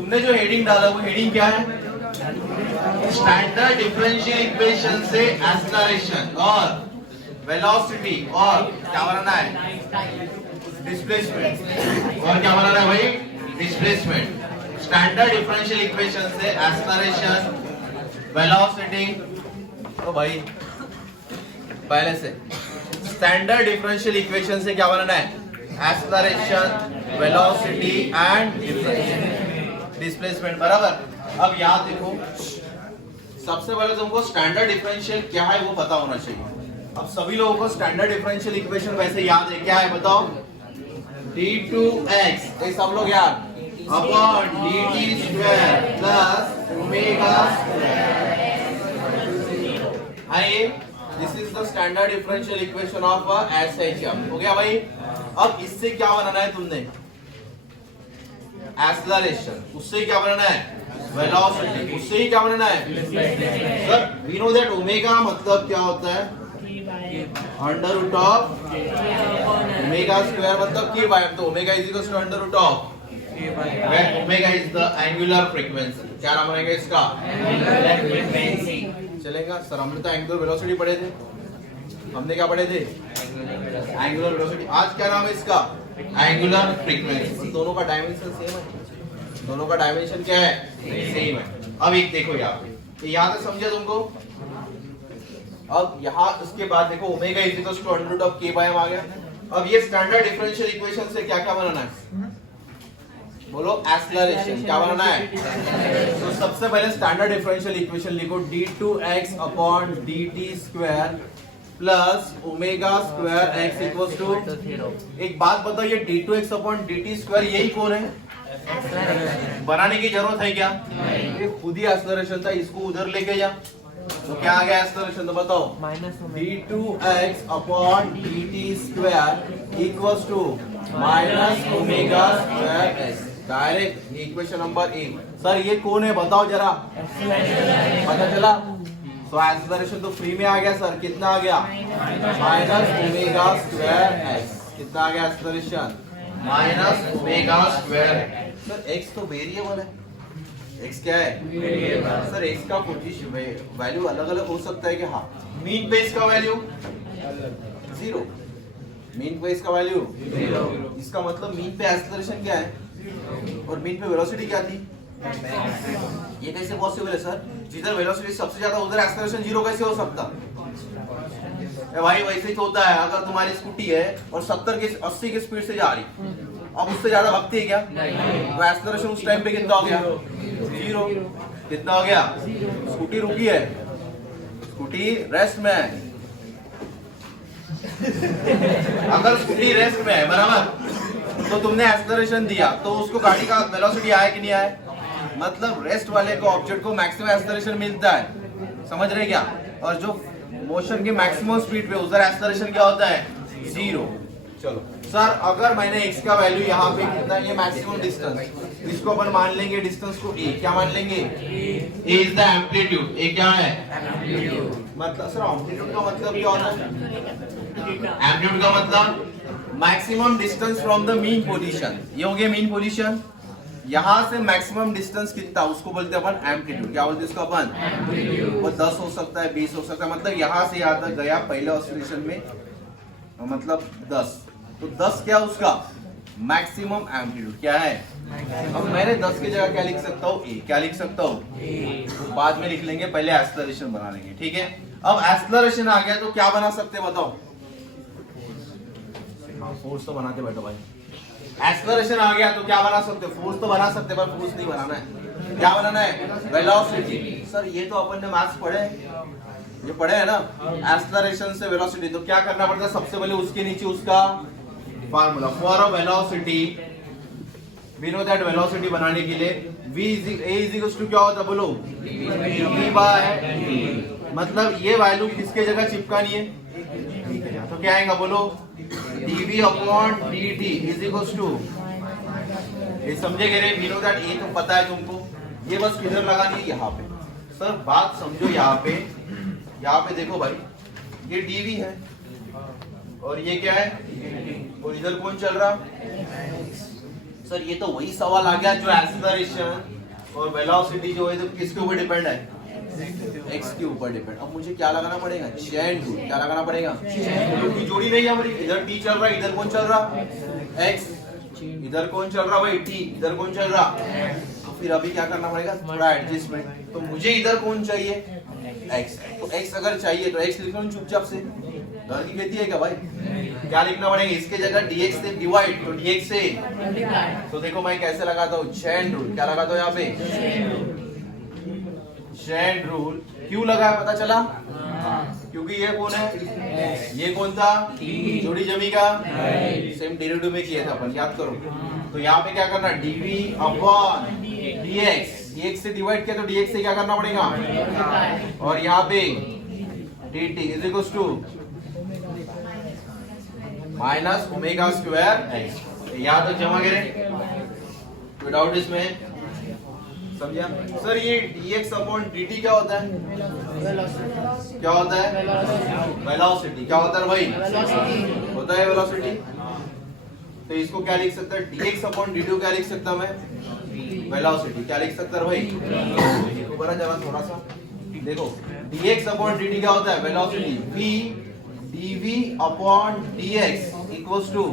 तुमने जो हेडिंग डाला वो हेडिंग क्या है? स्टैंडर्ड डिफरेंशियल इक्वेशन से एक्सेलरेशन और वेलोसिटी और क्या बनाना है? डिस्प्लेसमेंट। और क्या बनाना है भाई? डिस्प्लेसमेंट। स्टैंडर्ड डिफरेंशियल इक्वेशन से एक्सेलरेशन, वेलोसिटी। तो भाई पहले से स्टैंडर्ड डिफरेंशियल इक्वेशन से क्या बनाना है? Acceleration, velocity and displacement. बराबर। अब याद देखो, सबसे पहले तुमको स्टैंडर्ड डिफरेंशियल क्या है वो पता होना चाहिए। अब सभी लोगों को स्टैंडर्ड डिफरेंशियल इक्वेशन वैसे याद है, क्या है बताओ? d2x, ये सब लोग याद, upon dt square plus omega square. आइए, this is the standard differential equation of SHM। हो गया भाई। अब इससे क्या बनाना है तुमने? एक्सेलरेशन। उससे क्या बनाना है? वेलोसिटी। उससे ही क्या बनाना है? Sir we know that omega मतलब क्या होता है? Under root of omega square मतलब k बाय। तो omega is equal to under root of where omega is the angular frequency. क्या नाम रहेगा इसका? Angular frequency. चलेगा सर? हमने तो एंगुलर वेलोसिटी पढ़े थे। हमने क्या पढ़े थे? Angular velocity. आज क्या नाम है इसका? Angular frequency. दोनों का डायमेंशन सेम है। दोनों का डायमेंशन क्या है? सेम है। अब एक देखो यहाँ पे, यहाँ से समझे तुमको? अब यहाँ उसके बाद देखो omega is equal to under root of k by m आ गया। अब ये स्टैंडर्ड डिफरेंशियल इक्वेशन से क्या क्या बनाना है? बोलो एक्सेलरेशन। क्या बनाना है? तो सबसे पहले स्टैंडर्ड डिफरेंशियल इक्वेशन लिखो, d2x upon dt square plus omega square x equals to. एक बात बताओ, ये d2x अपॉन dt स्क्वायर यही कौन है? बनाने की जरूरत है क्या? ये खुद ही एक्सेलरेशन था, इसको उधर लेके जा तो क्या आ गया एक्सेलरेशन? तो बताओ, d2x upon dt square equals to minus omega square x। Direct equation number 1। Sir ये कौन है बताओ जरा? पता चला? तो एक्सेलरेशन तो फ्री में आ गया सर। कितना आ गया? Minus omega square x। कितना आ गया acceleration? Minus omega square. Sir x तो वेरिएबल है। x क्या है? वेरिएबल। सर x का पोजीशन वैल्यू अलग अलग हो सकता है क्या? हाँ। मीन पे इसका वैल्यू 0। मीन पे इसका वैल्यू 0। इसका मतलब मीन पे एक्सेलरेशन क्या है और मीन पे वेलोसिटी क्या थी? ये कैसे पॉसिबल है सर? जिधर वेलोसिटी सबसे ज्यादा उधर एक्सेलरेशन 0 कैसे हो सकता? भाई वैसे ही होता है। अगर तुम्हारी स्कूटी है और 70 के 80 की स्पीड से जा रही, अब उससे ज्यादा भगती है क्या? तो एक्सेलरेशन उस टाइम पे कितना हो गया? 0। कितना हो गया? स्कूटी रुकी है, स्कूटी रेस्ट में है। अगर स्कूटी रेस्ट में है, बराबर, तो तुमने एक्सेलरेशन दिया तो उसको गाड़ी का वेलोसिटी आया कि नहीं आया? मतलब रेस्ट वाले को ऑब्जेक्ट को मैक्सिमम एक्सेलरेशन मिलता है। समझ रहे क्या? और जो मोशन की मैक्सिमम स्पीड पे उधर एक्सेलरेशन क्या होता है? 0। चलो सर, अगर मैंने x का वैल्यू यहाँ पे कितना, ये मैक्सिमम डिस्टेंस, इसको अपन मान लेंगे डिस्टेंस को a। क्या मान लेंगे? a is the amplitude. a क्या है? एम्पलीट्यूड। मतलब सर एम्पलीट्यूड का मतलब क्या होता है? एम्पलीट्यूड का मतलब maximum distance from the mean position. ये हो गया मीन पोजीशन। यहाँ से मैक्सिमम डिस्टेंस कितना, उसको बोलते हैं अपन एम्पलीट्यूड। क्या बोलते हैं इसको अपन? एम्पलीट्यूड। वो 10 हो सकता है, 20 हो सकता है। मतलब यहाँ से यहाँ तक गया पहले ऑसिलेशन में, मतलब 10। तो 10 क्या उसका मैक्सिमम एम्पलीट्यूड क्या है? अब मैंने 10 की जगह क्या लिख सकता हूँ? a। क्या लिख सकता हूँ? तो बाद में लिख लेंगे, पहले एक्सेलरेशन बना लेंगे। ठीक है। अब एक्सेलरेशन आ गया तो क्या बना सकते हैं बताओ? फोर्स तो बनाते बैठो भाई। एक्सेलरेशन आ गया तो क्या बना सकते? फोर्स तो बना सकते, पर फोर्स नहीं बनाना है। क्या बनाना है? वेलोसिटी। सर ये तो अपन ने मैथ्स पढ़े, ये पढ़े है ना, एक्सेलरेशन से वेलोसिटी। तो क्या करना पड़ता है? सबसे पहले उसके नीचे उसका formula for a velocity. We know that velocity बनाने के लिए v a = क्या होता है? बोलो, v बाय। मतलब ये वैल्यू किसके जगह चिपकानी है? तो क्या आएगा? बोलो, dv upon dt is equals to, ये समझे गए रे? वी नो दैट, ये तो पता है तुमको। ये बस किधर लगानी है? यहाँ पे। सर बात समझो, यहाँ पे देखो भाई, ये dv है और ये क्या है? और इधर कौन चल रहा? सर ये तो वही सवाल आ गया जो एक्सेलरेशन और वेलोसिटी जो है तो किसके ऊपर डिपेंड है? एक्स के ऊपर डिपेंड। अब मुझे क्या लगाना पड़ेगा? Chain rule. क्या लगाना पड़ेगा? क्योंकि जोड़ी नहीं है हमारी, इधर टी चल रहा है, इधर कौन चल रहा? एक्स। इधर कौन चल रहा भाई? टी। इधर कौन चल रहा? तो फिर अभी क्या करना पड़ेगा? थोड़ा एडजस्टमेंट। तो मुझे इधर कौन चाहिए? एक्स। तो एक्स अगर चाहिए तो एक्स लिख लो चुपचाप से। घर की खेती है क्या भाई? क्या लिखना पड़ेगा? इसके जगह dx से डिवाइड, तो dx से। तो देखो मैं कैसे लगाता हूँ? Chain rule. क्या लगाता हूँ यहाँ पे? Chain rule. क्यों लगाया पता चला? क्योंकि ये कौन है? ये कौन था? जोड़ी जमी का सेम डेरिवेटिव में किया था अपन, याद करो। तो यहाँ पे क्या करना? dv upon dx। dx से डिवाइड किया तो dx से क्या करना पड़ेगा? और यहाँ पे dt is equals to minus omega square X. यहाँ तक जमा करें विदाउट इसमें, समझा? सर ये dx अपॉन dt क्या होता है? क्या होता है? वेलोसिटी। क्या होता है भाई? होता है वेलोसिटी। तो इसको क्या लिख सकता है? dx अपॉन dt क्या लिख सकता मैं? वेलोसिटी। क्या लिख सकता है भाई? इसको बड़ा जरा थोड़ा सा देखो, dx अपॉन dt क्या होता है? Velocity. v dv upon dx equals to,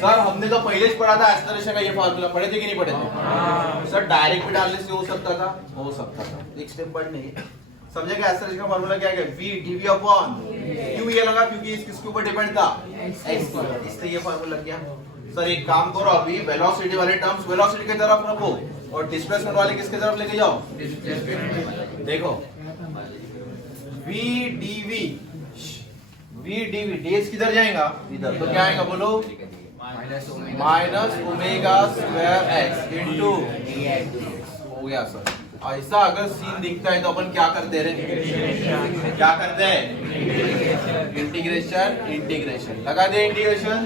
sir हमने तो पहले ही पढ़ा था एक्सेलरेशन का ये फार्मूला, पढ़े थे कि नहीं पढ़े थे? सर डायरेक्ट भी डालने से हो सकता था, हो सकता था। एक स्टेप बढ़ नहीं समझे क्या? एक्सेलरेशन का फार्मूला क्या है? v dv अपॉन, क्यों ये लगा? क्योंकि इस किसके ऊपर डिपेंड था? x पर, इसलिए ये फार्मूला लग गया। सर एक काम करो, अभी वेलोसिटी वाले टर्म्स वेलोसिटी की तरफ रखो और डिस्प्लेसमेंट वाले किसके तरफ लेके जाओ? देखो v dv, v dv, ds किधर जाएगा? इधर। तो क्या आएगा बोलो? Minus omega square x into हो गया। सर ऐसा अगर सीन दिखता है तो अपन क्या करते हैं? क्या करते हैं? इंटीग्रेशन। इंटीग्रेशन लगा दे। इंटीग्रेशन।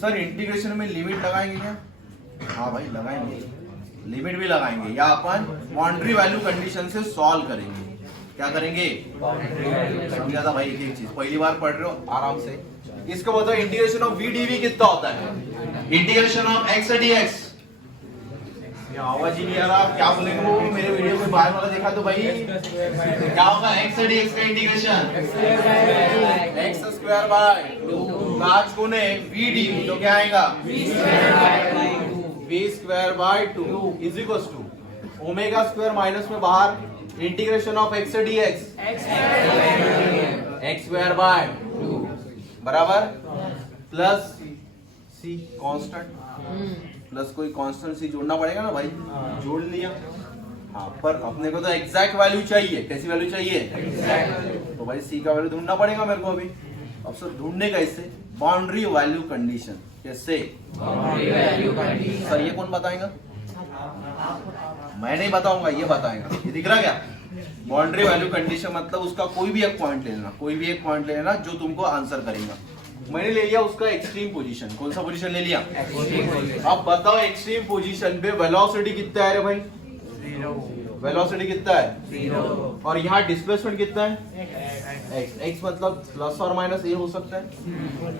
सर इंटीग्रेशन में लिमिट लगाएंगे क्या? हाँ भाई लगाएंगे, लिमिट भी लगाएंगे, या अपन बाउंड्री वैल्यू कंडीशन से सॉल्व करेंगे। क्या करेंगे? समझा था भाई? एक चीज पहली बार पढ़ रहे हो, आराम से इसको बताओ। इंटीग्रेशन ऑफ v dv कितना होता है? Integration of x dx। आवाज ही नहीं आ रहा, क्या बोलेंगे वो? मेरे वीडियो में बाहर वाला देखा तो भाई क्या होगा? x dx का इंटीग्रेशन x स्क्वायर बाय 2 आज कौन है? v dv। तो क्या आएगा? v square by 2 is equals to omega square minus में बाहर, integration of x dx x square by 2 बराबर प्लस c कांस्टेंट, प्लस कोई कांस्टेंट c जोड़ना पड़ेगा ना भाई? जोड़ लिया। हाँ पर अपने को तो एग्जैक्ट वैल्यू चाहिए। कैसी वैल्यू चाहिए? तो भाई c का वैल्यू ढूंढना पड़ेगा मेरे को अभी। अब सर ढूंढने का इससे बाउंड्री वैल्यू कंडीशन। कैसे? सर ये कौन बताएगा? मैं नहीं बताऊंगा, ये बताएगा। ये दिख रहा क्या? बाउंड्री वैल्यू कंडीशन मतलब उसका कोई भी एक पॉइंट ले लेना, कोई भी एक पॉइंट ले लेना जो तुमको आंसर करेगा। मैंने ले लिया उसका एक्सट्रीम पोजीशन। कौन सा पोजीशन ले लिया? अब बताओ एक्सट्रीम पोजीशन पे वेलोसिटी कितना है रे भाई? वेलोसिटी कितना है? और यहाँ डिस्प्लेसमेंट कितना है? x। x मतलब प्लस और माइनस ए हो सकता है।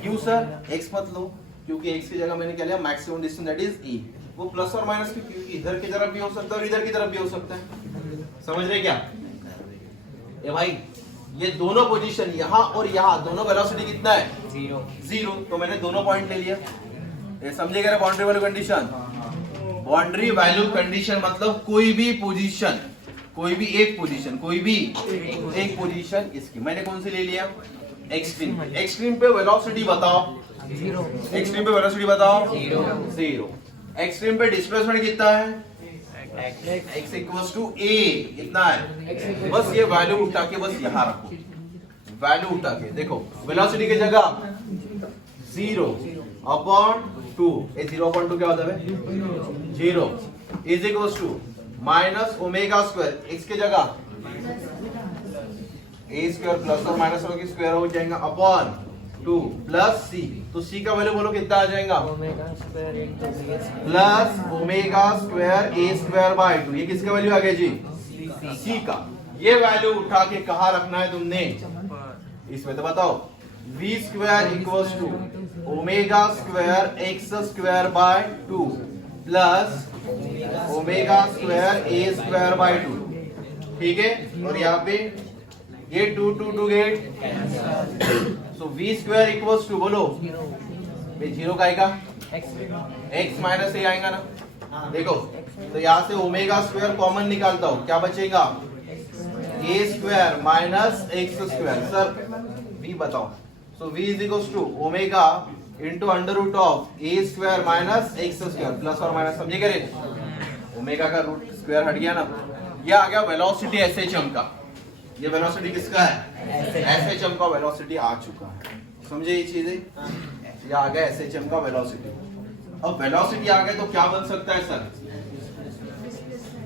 क्यों सर? x मत लो, क्योंकि x की जगह मैंने क्या लिया? Maximum distance that is e। वो प्लस और माइनस क्योंकि इधर की तरफ भी हो सकता है और इधर की तरफ भी हो सकता है। समझ रहे क्या? ये भाई ये दोनों पोजीशन यहाँ और यहाँ दोनों वेलोसिटी कितना है? 0। तो मैंने दोनों पॉइंट ले लिया। ये समझे क्या? Boundary value condition. Boundary value condition मतलब कोई भी पोजीशन, कोई भी एक पोजीशन, कोई भी एक पोजीशन इसकी। मैंने कौन सी ले लिया? एक्सट्रीम। एक्सट्रीम पे वेलोसिटी बताओ। एक्सट्रीम पे वेलोसिटी बताओ 0। एक्सट्रीम पे डिस्प्लेसमेंट कितना है? x equals to a। कितना है? बस ये वैल्यू उठा के बस यहाँ रखो, वैल्यू उठा के देखो। वेलोसिटी की जगह 0 अपॉन 2। ये 0 अपॉन 2 क्या होता है? 0 is equals to minus omega square. x की जगह a स्क्वायर प्लस और माइनस की स्क्वायर हो जाएगा अपॉन 2 प्लस c। तो c का वैल्यू बोलो कितना आ जाएगा? Plus omega square a square by 2। ये किसका वैल्यू आ गया जी? c का। ये वैल्यू उठा के कहाँ रखना है तुमने? इसमें तो बताओ। v square equals to omega square X square by 2 plus omega square A square by 2, ठीक है। और यहाँ पे ये 2 2 2 get, so V square equals to, बोलो जीरो का आएगा एक्स माइनस ए आएगा ना। देखो तो यहाँ से ओमेगा स्क्वायर कॉमन निकालता हूँ, क्या बचेगा A square minus X square. Sir V बताओ, so V is equals to omega into under root of A square minus X square plus और माइनस, समझे क्या रे? ओमेगा का रूट स्क्वायर हट गया ना। ये आ गया वेलोसिटी एसएचएम का। ये वेलोसिटी किसका है? एसएचएम का वेलोसिटी आ चुका है, समझे ये चीजें? ये आ गया एसएचएम का वेलोसिटी। अब वेलोसिटी आ गया तो क्या बन सकता है सर?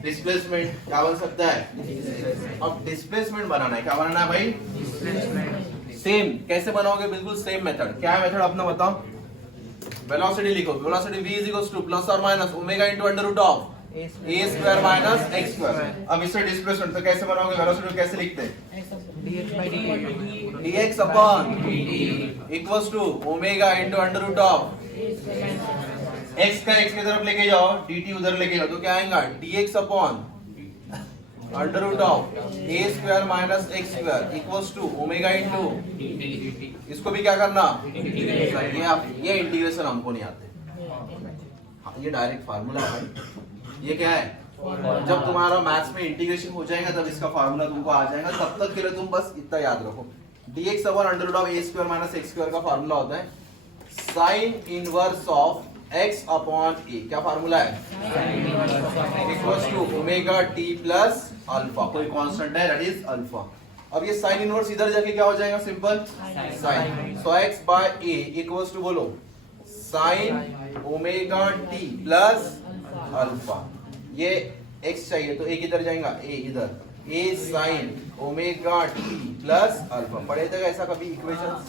डिस्प्लेसमेंट। क्या बन सकता है? अब डिस्प्लेसमेंट बनाना है, क्या बनाना है भाई? सेम। कैसे बनाओगे? बिल्कुल सेम मेथड। क्या है मेथड अपना बताओ? वेलोसिटी लिखो, velocity v is equals to plus और minus omega into under root of a square minus x square. अब इससे डिस्प्लेसमेंट तो कैसे बनाओगे? वेलोसिटी कैसे लिखते हैं? dx upon equals to omega into under root of x का x की तरफ लेके जाओ, dt उधर लेके जाओ, तो क्या आएगा? dx upon under root of a square minus x square equals to omega into, इसको भी क्या करना? ये इंटीग्रेशन हमको नहीं आते, ये डायरेक्ट फार्मूला है भाई। ये क्या है? जब तुम्हारा मैथ्स में इंटीग्रेशन हो जाएगा तब इसका फार्मूला तुमको आ जाएगा। तब तक के लिए तुम बस इतना याद रखो, dx upon under root of a square minus x square का फार्मूला होता है sine inverse of x upon a। क्या फार्मूला है? Equals to omega t plus alpha, कोई कांस्टेंट है दैट इज अल्फा। अब ये साइन इनवर्स इधर जाके क्या हो जाएगा? Simple sine. So x by a equals to, बोलो sine omega t plus alpha. ये x चाहिए तो a किधर जाएगा? a इधर, a sign omega t plus alpha. पढ़े थे ऐसा कभी इक्वेशन?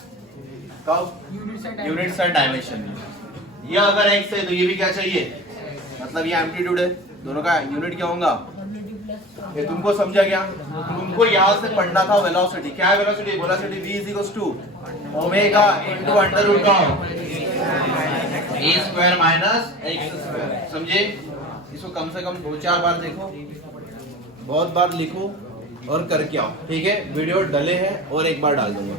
कब? Units and dimension. ये अगर x है तो ये भी क्या चाहिए? मतलब ये एम्पलीट्यूड है, दोनों का यूनिट क्या होगा? ये तुमको समझा गया? तुमको यहाँ से पढ़ना था वेलोसिटी। क्या है velocity? Velocity v is equals to omega into under root of a square minus x square, समझे? इसको कम से कम 2-4 बार देखो, बहुत बार लिखो और करके आओ, ठीक है? वीडियो डले हैं और एक बार डाल दूंगा।